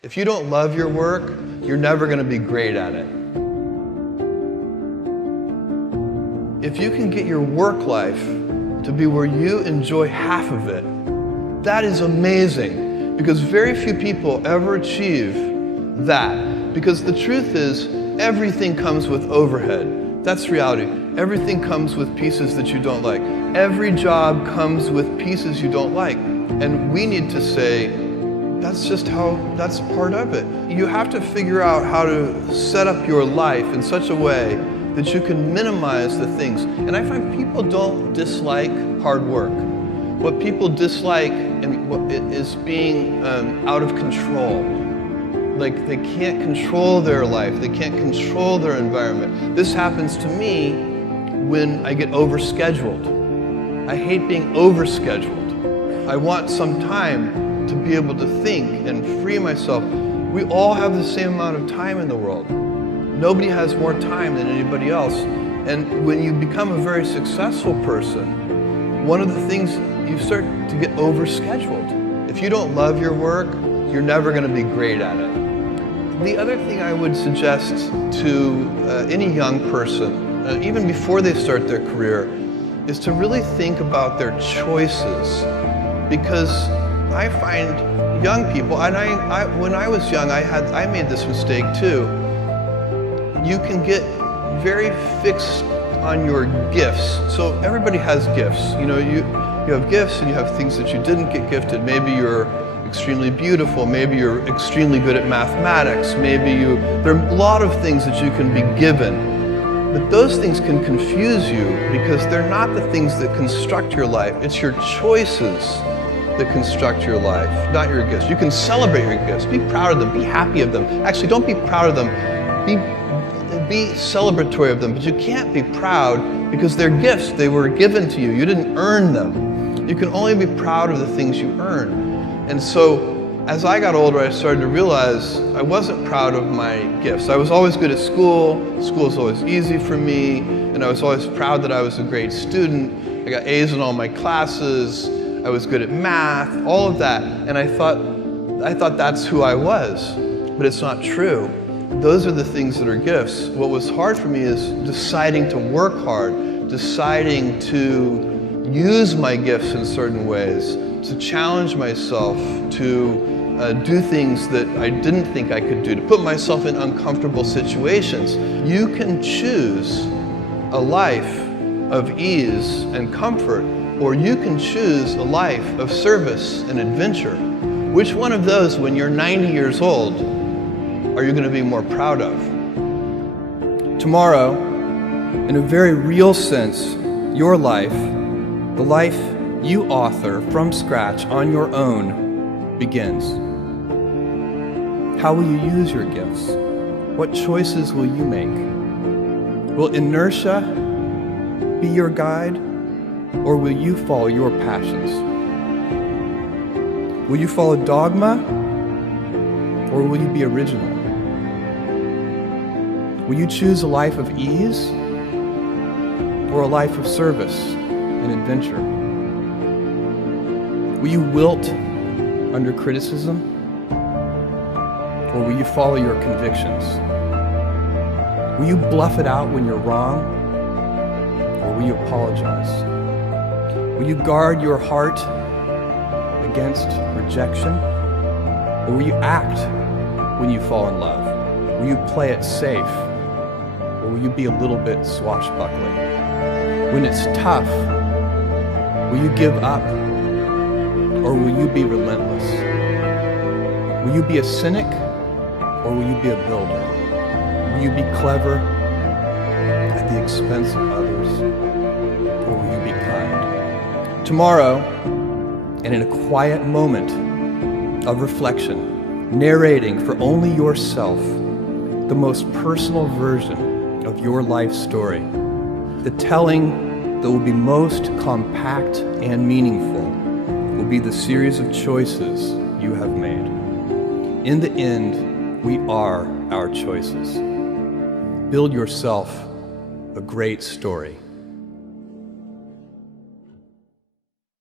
If you don't love your work, you're never going to be great at it. If you can get your work life to be where you enjoy half of it, that is amazing, because very few people ever achieve that. Because the truth is, everything comes with overhead. That's reality. Everything comes with pieces that you don't like. Every job comes with pieces you don't like. And we need to say, that's part of it. You have to figure out how to set up your life in such a way that you can minimize the things. And I find people don't dislike hard work. What people dislike is being out of control. Like, they can't control their life, they can't control their environment. This happens to me when I get overscheduled. I hate being overscheduled. I want some time to be able to think and free myself. We all have the same amount of time in the world. Nobody has more time than anybody else. And when you become a very successful person, one of the things, you start to get overscheduled. If you don't love your work, you're never going to be great at it. The other thing I would suggest to any young person, even before they start their career, is to really think about their choices. Because I find young people, and when I was young, I made this mistake too. You can get very fixed on your gifts. So everybody has gifts. You know, you have gifts and you have things that you didn't get gifted. Maybe you're extremely beautiful. Maybe you're extremely good at mathematics. There are a lot of things that you can be given. But those things can confuse you because they're not the things that construct your life. It's your choices that construct your life, not your gifts. You can celebrate your gifts, be proud of them, be happy of them. Actually, don't be proud of them, be celebratory of them, but you can't be proud because they're gifts. They were given to you. You didn't earn them. You can only be proud of the things you earn. And so, as I got older, I started to realize I wasn't proud of my gifts. I was always good at school. School was always easy for me, and I was always proud that I was a great student. I got A's in all my classes. I was good at math, all of that, and I thought that's who I was, but it's not true. Those are the things that are gifts. What was hard for me is deciding to work hard, deciding to use my gifts in certain ways, to challenge myself, to do things that I didn't think I could do, to put myself in uncomfortable situations. You can choose a life of ease and comfort, or you can choose a life of service and adventure. Which one of those, when you're 90 years old, are you going to be more proud of? Tomorrow, in a very real sense, your life, the life you author from scratch on your own, begins. How will you use your gifts? What choices will you make? Will inertia be your guide? Or will you follow your passions? Will you follow dogma, or will you be original? Will you choose a life of ease, or a life of service and adventure? Will you wilt under criticism, or will you follow your convictions? Will you bluff it out when you're wrong, or will you apologize? Will you guard your heart against rejection? Or will you act when you fall in love? Will you play it safe? Or will you be a little bit swashbuckling? When it's tough, will you give up? Or will you be relentless? Will you be a cynic? Or will you be a builder? Will you be clever at the expense of others? Or will you be kind? Tomorrow, and in a quiet moment of reflection, narrating for only yourself the most personal version of your life story, the telling that will be most compact and meaningful will be the series of choices you have made. In the end, we are our choices. Build yourself a great story.